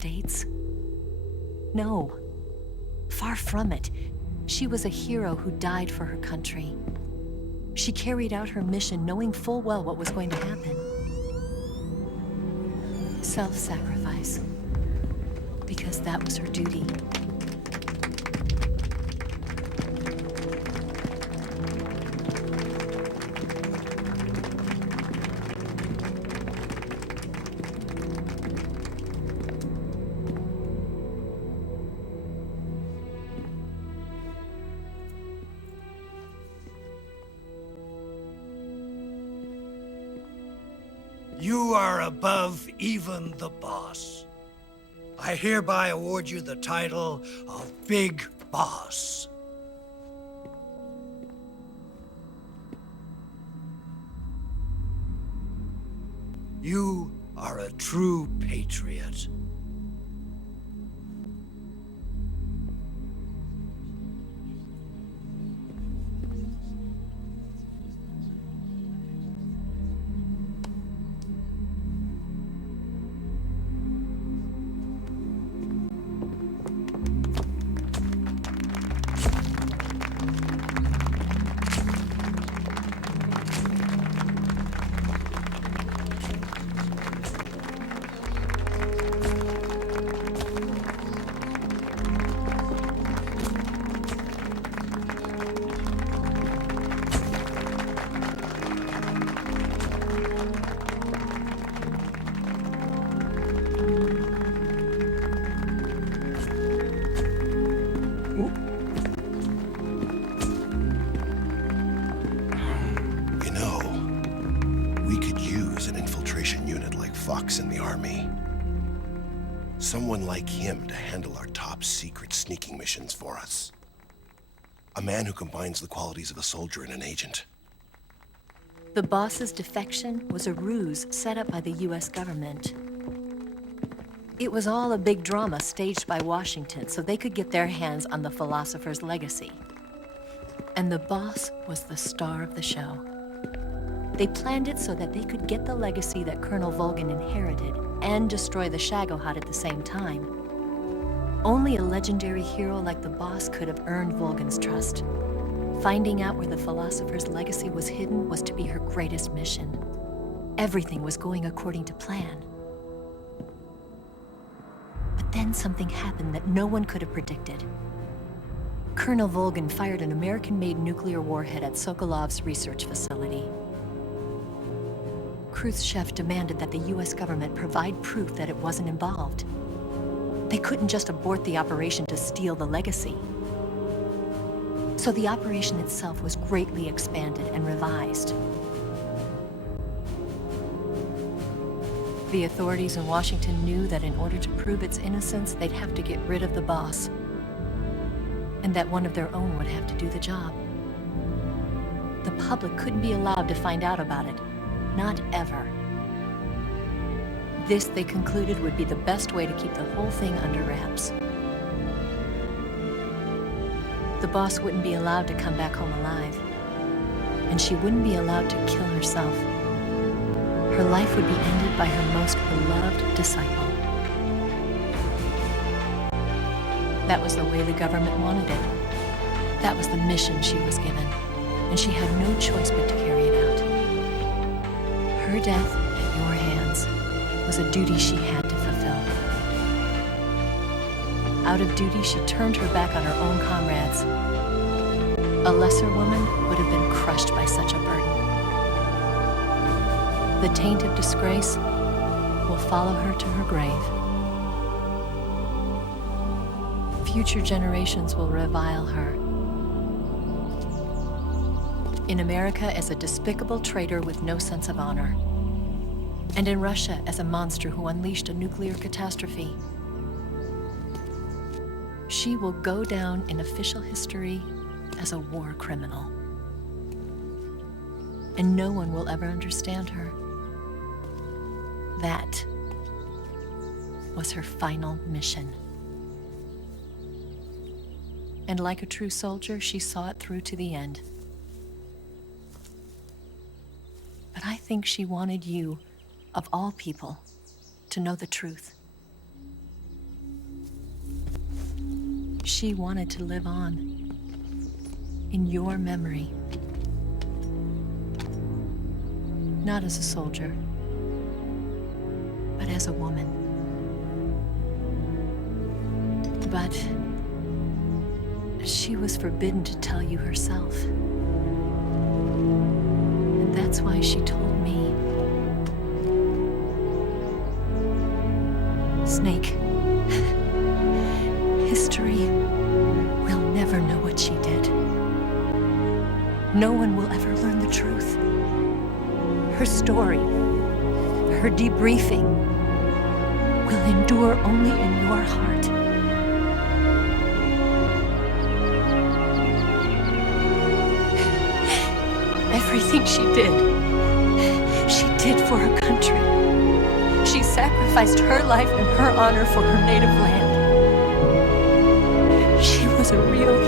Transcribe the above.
States? No. Far from it. She was a hero who died for her country. She carried out her mission knowing full well what was going to happen. Self-sacrifice. Because that was her duty. You are above even the boss. I hereby award you the title of Big Boss. You are a true patriot. Fox in the army. Someone like him to handle our top secret sneaking missions for us. A man who combines the qualities of a soldier and an agent. The boss's defection was a ruse set up by the US government. It was all a big drama staged by Washington so they could get their hands on the philosopher's legacy. And the boss was the star of the show. They planned it so that they could get the legacy that Colonel Volgin inherited and destroy the Shagohod at the same time. Only a legendary hero like the boss could have earned Volgin's trust. Finding out where the philosopher's legacy was hidden was to be her greatest mission. Everything was going according to plan. But then something happened that no one could have predicted. Colonel Volgin fired an American-made nuclear warhead at Sokolov's research facility. Khrushchev demanded that the US government provide proof that it wasn't involved. They couldn't just abort the operation to steal the legacy. So the operation itself was greatly expanded and revised. The authorities in Washington knew that in order to prove its innocence, they'd have to get rid of the boss, and that one of their own would have to do the job. The public couldn't be allowed to find out about it. Not ever. This, they concluded, would be the best way to keep the whole thing under wraps. The boss wouldn't be allowed to come back home alive, and she wouldn't be allowed to kill herself. Her life would be ended by her most beloved disciple. That was the way the government wanted it. That was the mission she was given, and she had no choice but to carry it out. Her death at your hands was a duty she had to fulfill. Out of duty, she turned her back on her own comrades. A lesser woman would have been crushed by such a burden. The taint of disgrace will follow her to her grave. Future generations will revile her. In America as a despicable traitor with no sense of honor. And in Russia as a monster who unleashed a nuclear catastrophe. She will go down in official history as a war criminal. And no one will ever understand her. That was her final mission. And like a true soldier, she saw it through to the end. But I think she wanted you, of all people, to know the truth. She wanted to live on in your memory. Not as a soldier, but as a woman. But she was forbidden to tell you herself. And that's why she told me. Snake, history will never know what she did. No one will ever learn the truth. Her story, her debriefing, will endure only in your heart. Everything she did for her country. She sacrificed her life and her honor for her native land. She was a real